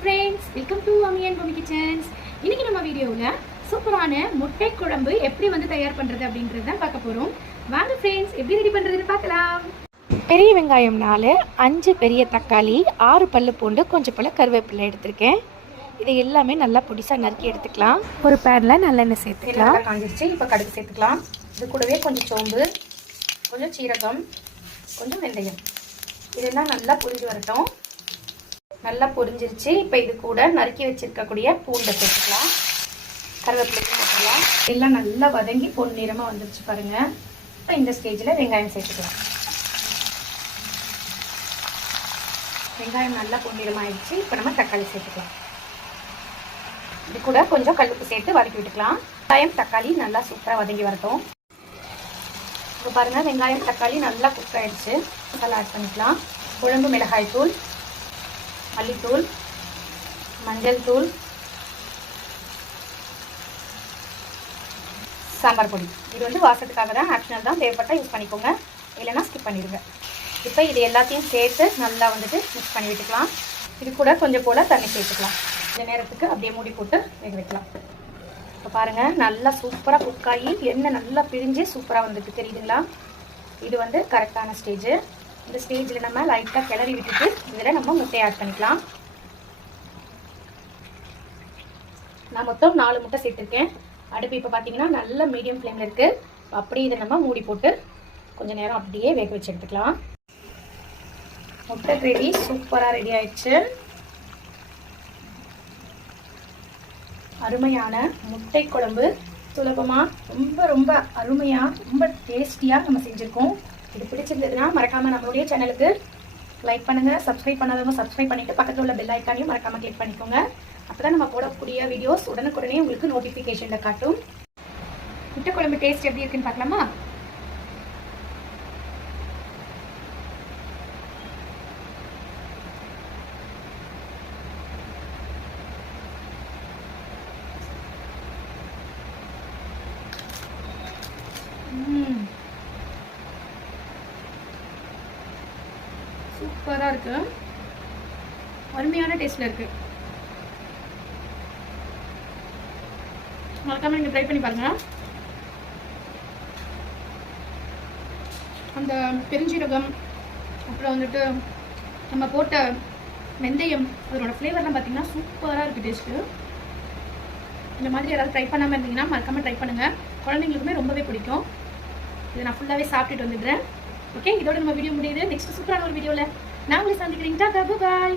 Friends, welcome to அம்மி and mummy kitchens. இன்னைக்கு நம்ம வீடியோவில் சூப்பரான முட்டை குழம்பு எப்படி தயார் பண்ணுறது அப்படின்றத பார்க்க போகிறோம். வாங்க ஃப்ரெண்ட்ஸ், எப்படி ரெடி பண்ணுறதுன்னு பார்க்கலாம். பெரிய வெங்காயம் 4, 5 பெரிய தக்காளி, 6 பல்லு பூண்டு, கொஞ்சம் போல் கருவேப்பிலை எடுத்திருக்கேன். இது எல்லாமே நல்லா பொடிசாக நறுக்கி எடுத்துக்கலாம். ஒரு பேனில் நல்லெண்ணெய் சேர்த்துக்கலாம். காஞ்சிருச்சு. இப்போ கடுகு சேர்த்துக்கலாம். இது கூடவே கொஞ்சம் சோம்பு, கொஞ்சம் சீரகம், கொஞ்சம் வெந்தயம், இதெல்லாம் நல்லா பொரிஞ்சு வரட்டும். நல்லா பொரிஞ்சிருச்சு. இப்போ இது கூட நறுக்கி வச்சிருக்கக்கூடிய பூண்டை சேர்த்துக்கலாம். கருவேப்பிலை சேர்த்துக்கலாம். எல்லாம் நல்லா வதங்கி பொன்னிறமாக வந்துருச்சு பாருங்க. இப்போ இந்த ஸ்டேஜில் வெங்காயம் சேர்த்துக்கலாம். வெங்காயம் நல்லா பொன்னிறமாயிடுச்சு. இப்போ நம்ம தக்காளி சேர்த்துக்கலாம். இது கூட கொஞ்சம் கல்லுப்பு சேர்த்து வதக்கி விட்டுக்கலாம். வெங்காயம் தக்காளி நல்லா சூப்பராக வதங்கி வரட்டும். இப்போ பாருங்க, வெங்காயம் தக்காளி நல்லா குக் ஆயிடுச்சு. மசாலா ஆட் பண்ணிக்கலாம். குழம்பு மிளகாய் தூள், மல்லித்தூள், மஞ்சள் தூள், சாம்பார் பொடி. இது வாசத்துக்காக தான், ஆப்ஷனல் தான், தேவைப்பட்டால் யூஸ் பண்ணிக்கோங்க, இல்லைன்னா ஸ்கிப் பண்ணிடுங்க. இப்போ இது எல்லாத்தையும் சேர்த்து நல்லா மிக்ஸ் பண்ணி விட்டுக்கலாம். இது கூட கொஞ்சம் போல் தண்ணி சேர்த்துக்கலாம். இந்த நேரத்துக்கு அப்படியே மூடி போட்டு வேக வைக்கலாம். இப்போ பாருங்கள், நல்லா சூப்பராக குக் ஆகி எண்ணெய் நல்லா பிரிஞ்சு சூப்பராக வந்துட்டு தெரியுதுங்களா? இது கரெக்டான ஸ்டேஜ். இந்த ஸ்டேஜில் நம்ம லைட்டாக கிளறி விட்டுட்டு இதில் நம்ம முட்டையை ஆட் பண்ணிக்கலாம். நான் மொத்தம் 4 முட்டை சேர்த்துருக்கேன். அடுப்பு இப்போ பார்த்தீங்கன்னா நல்ல மீடியம் ஃப்ளேமில் இருக்குது. அப்படியே இதை நம்ம மூடி போட்டு கொஞ்சம் நேரம் அப்படியே வேக வச்சு எடுத்துக்கலாம். முட்டை கிரேவி சூப்பராக ரெடி ஆயிடுச்சு. அருமையான முட்டை குழம்பு சுலபமாக ரொம்ப ரொம்ப அருமையாக ரொம்ப டேஸ்டியாக நம்ம செஞ்சுருக்கோம். இது பிடிச்சிருந்ததுன்னா மறக்காமல் நம்மளுடைய சேனலுக்கு லைக் பண்ணுங்கள். சப்ஸ்கிரைப் பண்ணாதவங்க சப்ஸ்கிரைப் பண்ணிவிட்டு பக்கத்தில் உள்ள பெல் ஐக்கானையும் மறக்காமல் கிளிக் பண்ணிக்கோங்க. அப்போ தான் நம்ம போடக்கூடிய வீடியோஸ் உடனுக்குடனே உங்களுக்கு நோட்டிஃபிகேஷனில் காட்டும். முட்டை குழம்பு டேஸ்ட் எப்படி இருக்குன்னு பார்க்கலாமா? சூப்பராக இருக்கு. அருமையான டேஸ்ட்ல இருக்கு. மறக்காம நீங்க ட்ரை பண்ணி பாருங்க. அந்த பெருஞ்சீரகம், அப்புறம் நம்ம போட்ட வெந்தயம், அதோட ஃப்ளேவர்லாம் பார்த்தீங்கன்னா சூப்பராக இருக்குது டேஸ்ட்டு. இந்த மாதிரி யாராவது ட்ரை பண்ணாமல் இருந்தீங்கன்னா மறக்காமல் ட்ரை பண்ணுங்கள். குழந்தைங்களுக்குமே ரொம்பவே பிடிக்கும். இதை நான் ஃபுல்லாகவே சாப்பிட்டுட்டு வந்துடுறேன். ஓகே, இதோட நம்ம வீடியோ முடியுது. நெக்ஸ்ட் சூப்பரான ஒரு வீடியோவில் நான் உங்களை சந்திக்கிறேன். Tata, bye bye.